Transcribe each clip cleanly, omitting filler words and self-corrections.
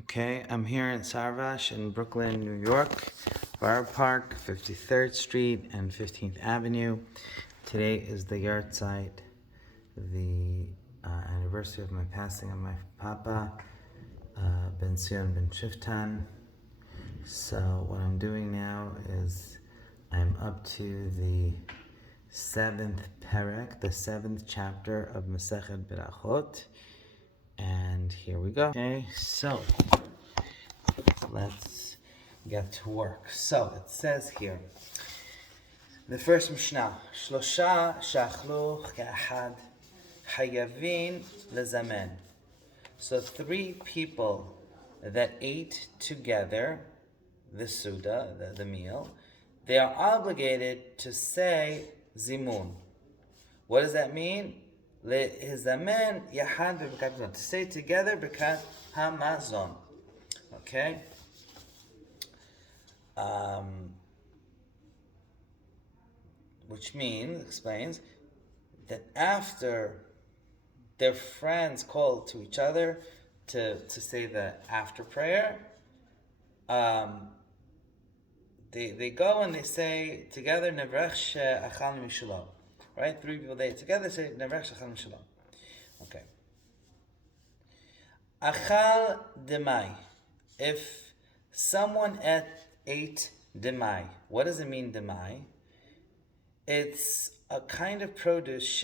Okay, I'm here in Sarvash in Brooklyn, New York, Borough Park, 53rd Street and 15th Avenue. Today is the yahrzeit, the anniversary of my passing of my Pappa ציון ben Sheftan. So what I'm doing now is I'm up to the 7th Perek, the 7th chapter of Berachot. And here we go. Okay, so let's get to work. So it says here, the first Mishnah, Shlosha shachlu ka'ahad hayavin lezamen. So 3 people that ate together the Suda, the meal, they are obligated to say zimun. What does that mean? Lezamen yahad b'bekat, to say together because hamazon. Okay? Which means, explains, that after their friends call to each other to say the after prayer, they go and they say together, Nevrech she'achal mishalom. Right? 3 people they together say Nevrech she'achal mishalom. Okay. Achal demai. If someone ate demai, what does it mean demai? It's a kind of produce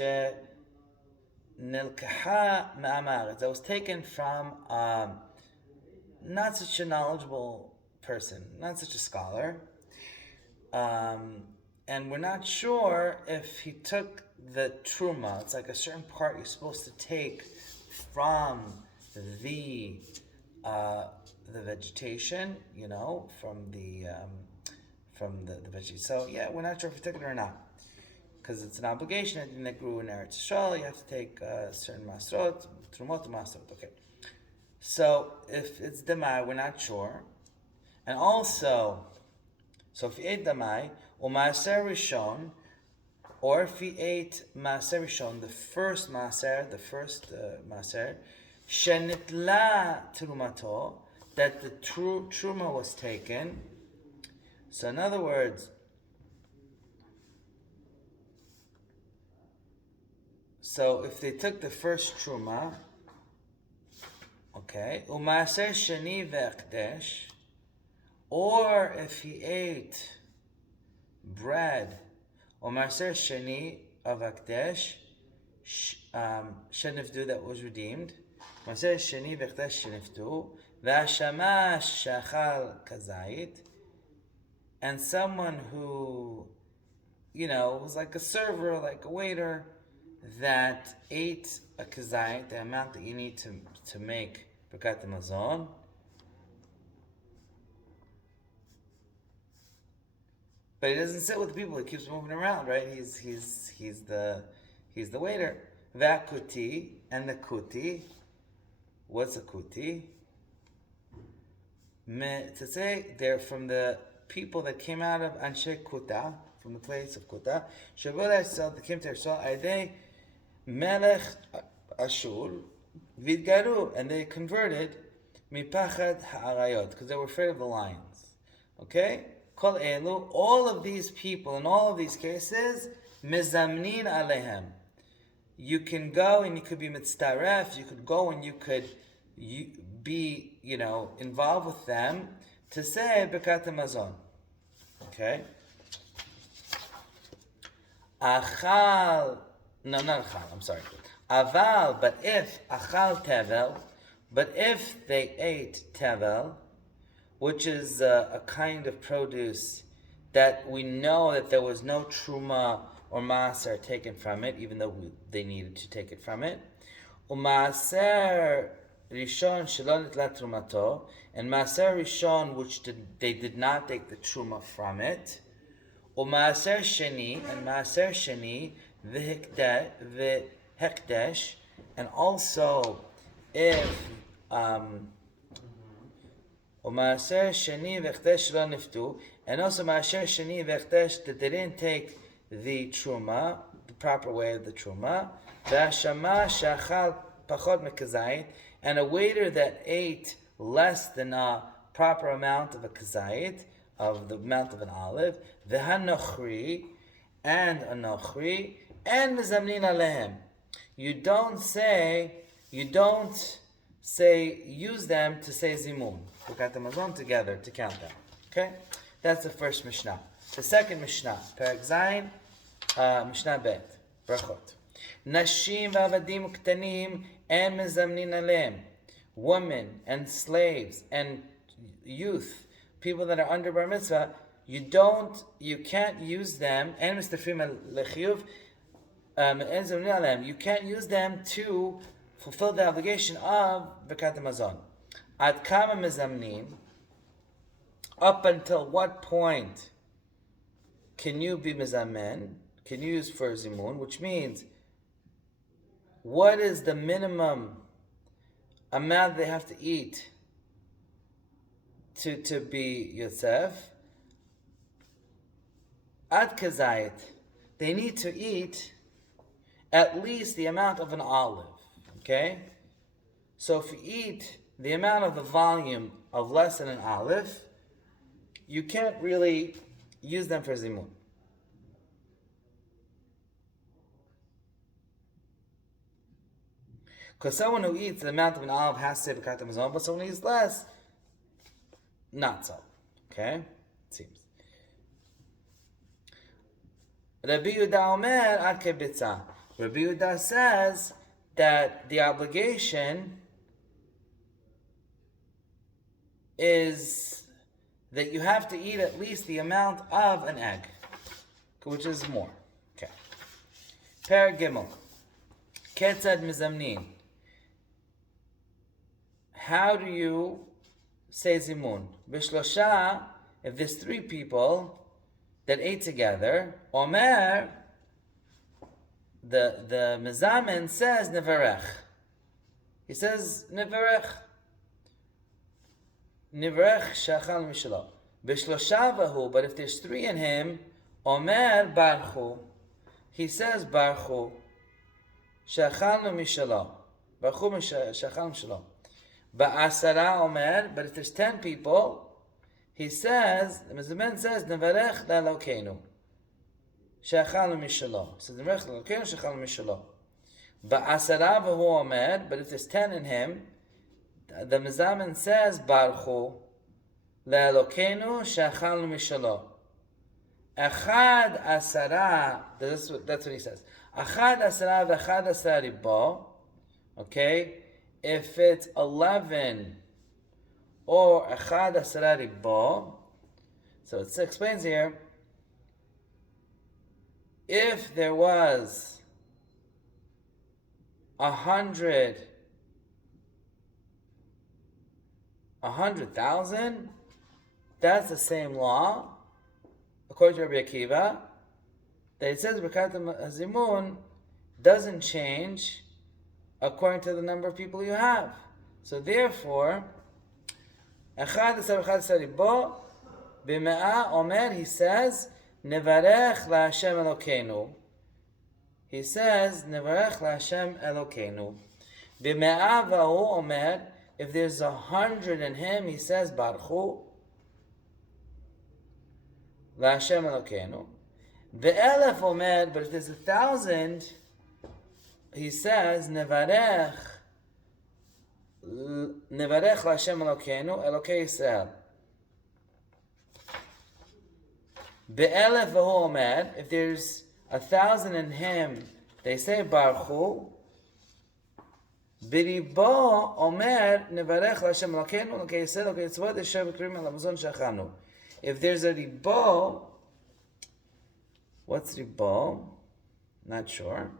nilkaha me'amar, that was taken from not such a knowledgeable person, not such a scholar, and we're not sure if he took the truma. It's like a certain part you're supposed to take from the vegetation, from the vegetation. So yeah, we're not sure if he took it or not, because it's an obligation. Anything that grew in Eretz Yisrael, you have to take certain masrot, trumot, masrot. Okay. So if it's demai, we're not sure. And also, so if he ate demai, or maaser rishon, or if he ate maaser rishon, the first maaser, shenitla trumato, that the truma was taken. So in other words, so if they took the first truma, okay, u'maaser sheni ve'akdesh, or if he ate bread, or maaser sheni of akdesh, shenifdu, that was redeemed, maaser sheni ve'akdesh shenifdu, ve'ashamash shachal kazait, and someone who, was like a server, like a waiter, that ate a kazait, the amount that you need to make Berachot Mazon, but he doesn't sit with the people. He keeps moving around, right? He's the waiter. Vakuti, and the kuti. What's a kuti? To say they're from the people that came out of Anshe Kuta, from the place of Kuta. Shabbat they came to Yisrael. Aydei Melech Ashur Vidgaru, and they converted Mipachad Ha'arayot, because they were afraid of the lions. Okay? Kol Elu, all of these people, in all of these cases, Mizamnin Alehem. You can go and you could be mitztaref, you could go and you could be, involved with them to say Berachot Mazon. Okay? Achal, no, not achal, I'm sorry. Aval, but if achal tevel, but if they ate tevel, which is a kind of produce that we know that there was no truma or maaser taken from it, even though they needed to take it from it. Umaaser rishon shelo nitla trumato, and maaser rishon, which they did not take the truma from it. Umaaser sheni, and maaser sheni v'hekdesh, and also if Maaser sheni v'hekdesh lo niftu, and also maaser sheni v'hekdesh, that they didn't take the truma, the proper way of the truma. V'hashama shachal pachot mekazayit, and a waiter that ate less than a proper amount of a kazayit, of the amount of an olive, v'hanochri, and a nochri, and mezamnin alehem. You don't say, use them to say zimun. Look at them alone together to count them. Okay? That's the first Mishnah. The second Mishnah, Perek Zayin, Mishnah Bet, Berachot. Nashim v'avadim ktanim and mezamnin alehem. Women and slaves and youth, people that are under bar mitzvah, you can't use them, and mistafim lechiyuv, you can't use them to fulfill the obligation of Birkat Hamazon. Ad kama mezamnin, up until what point can you be mezamen, can you use for zimun, which means, what is the minimum amount they have to eat to be Yosef? Ad kazayit, they need to eat at least the amount of an olive. Okay? So if you eat the amount of the volume of less than an olive, you can't really use them for zimun. Because someone who eats the amount of an olive has to say Birkat Hamazon, but someone who eats less, not so. Okay? It seems. Rabbi Yehuda Omer ad kebitza. Rabbi Yehuda says that the obligation is that you have to eat at least the amount of an egg, which is more. Okay. Perek Gimel. Ketzad mizamnin. How do you say zimun? Bishlosha, if there's 3 people that ate together, Omer, the mezamen says nevarech. He says nevarech. Nevarech shachal mishalo. Bishlosha vahu, but if there's 3 in him, Omer barchu. He says barchu. Shachal mishalo. Barchu shachal mishalo. Ba'asara Omer, but if there's 10 people, he says, the mezamen says nevarech la'elokeinu. Shachal mishalo. He says nevarech la'elokeinu shachal mishalo. Ba'asara v'hu Omer, but if there's 10 in him, the mezamen says barchu la'elokeinu shachal mishalo. Echad asara, that's what he says. Echad asara v'echad asara ribo. Okay, if it's 11 or echad asara ribo, so it explains here, if there was 100,000, that's the same law, according to Rabbi Akiva, that it says Birkat Hazimun doesn't change according to the number of people you have. So therefore, Echad Asar Ribo, B'me'ah Omer, he says, Nevarech LaHashem Elokeinu. He says, Nevarech LaHashem Elokeinu. B'me'ah V'hu Omer, if there's 100 in him, he says, Barchu LaHashem Elokeinu. Ve'elef Omer, but if there's 1,000, he says, Nevarech LaHashem Elokeinu, Elokei Yisrael. Be'elef v'hu Omer, if there's 1,000 in him, they say Barchu. B'ribo Omer, Nevarech LaHashem Elokeinu, Elokei Yisrael, Elokei Yitzvot, Yesher v'krim el Hamazon shachanu. If there's a ribo, what's ribo? Not sure.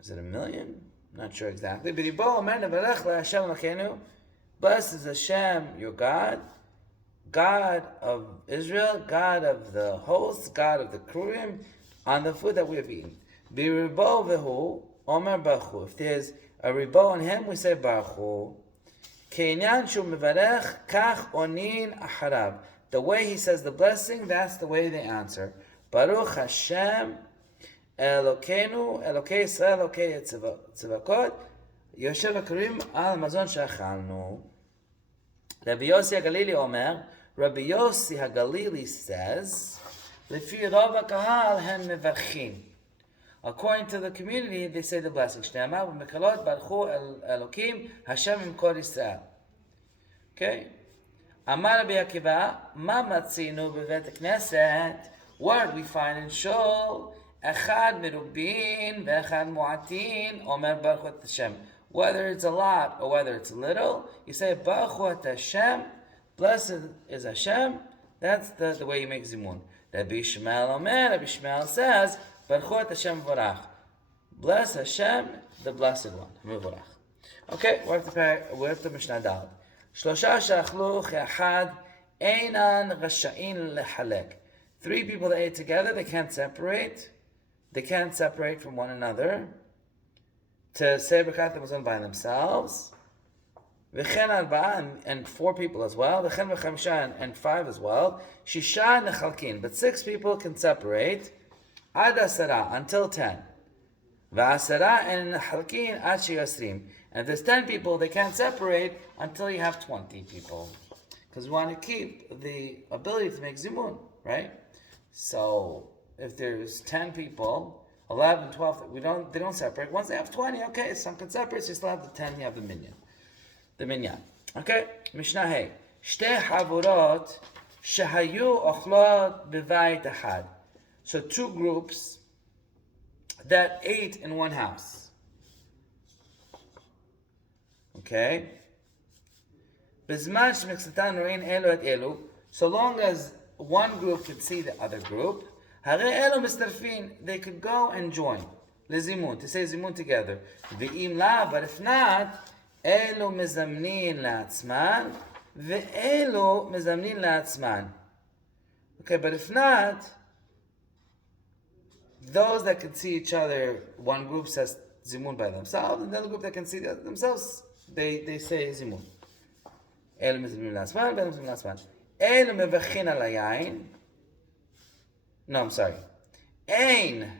Is it 1,000,000? Not sure exactly. But ribo Omer nevarech LaHashem Elokeinu. Blessed is Hashem, your God, God of Israel, God of the hosts, God of the Krurim, on the food that we have eaten. B'ribo v'hu Omer Barchu. If there's a ribo in him, we say Barchu. Ke'inyan shu mevarech kach onin acharav. The way he says the blessing, that's the way they answer. Baruch Hashem Elokeinu, Elokei Yisrael, Elokei Tzivakot, Yoshev HaKarim al Hamazon Shachalnu. Rabbi Yossi HaGalili Omer, Rabbi Yossi HaGalili says, Lefi Rov HaKahal Hem Mevarchim. According to the community, they say the blessing. Shne'amar v'mekalot baruchu Elokim Hashem im kol Yisrael. Okay? Amar Rabbi Akiva, ma matzinu bevet knesset. What we find in Shul, echad merubin ve'echad mu'atin, omer baruch Hashem. Whether it's a lot or whether it's little, you say baruch Hashem, blessed is Hashem. That's the way you make zimun. Rabbi Shmuel Omer, Rabbi Shmuel says, Berachot Hashem Vorach. Bless Hashem, the blessed one. Mevorach. Okay, we're at the Mishnah Dal. Shlosha she'achlu che'achad einan rasha'in lehalek. 3 people that ate together, they can't separate. They can't separate from one another. To say Birkat Hamazon by themselves. V'chen arba'a, and 4 people as well. V'chen v'chamisha, and 5 as well. Shisha nechalkin, but 6 people can separate. Ad asara, until 10. V'asara and nechalkin ad sheyasrim. And if there's 10 people, they can't separate until you have 20 people. Because we want to keep the ability to make zimun, right? So if there's 10 people, 11, 12, they don't separate. Once they have 20, okay, some can separate, so you still have the 10, you have the minyan. The minyan. Okay? Mishnah Hey. Shte havurot shehayu ochlot bevayit ahad. So 2 groups that ate in one house. Okay? Bizman shemiksatan ro'in elu et elu. So long as one group could see the other group, hare elu mistarfin, they could go and join. Lezimun, to say zimun together. Ve'im la, but if not, elu mezamnin la'atzman, ve'elu mezamnin la'atzman. Okay, but if not, those that can see each other, one group says zimun by themselves, and the other group that can see themselves, they say zimun. Elu mezamnin la'atzman, ve'elu mezamnin la'atzman. Elu mevachin al hayayin. No, I'm sorry. Ein,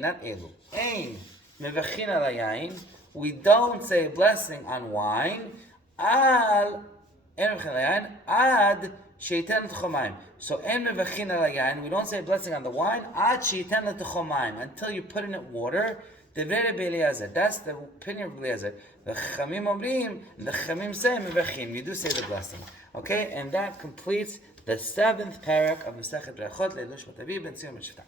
not elu. Ein mevachin al hayayin. We don't say blessing on wine. Al ein mevachin al hayayin ad sheiten et chomayim. So ein mevachin al hayayin. We don't say blessing on the wine ad sheiten et chomayim, until you put in it water. That's the opinion of Eliezer. The Chamim Omrim, the Chamim say mevachin. You do say the blessing. Okay, and that completes the 7th parak of Masechet Berachot Leilul Shvat Aviv ben ציון ben Shpatan.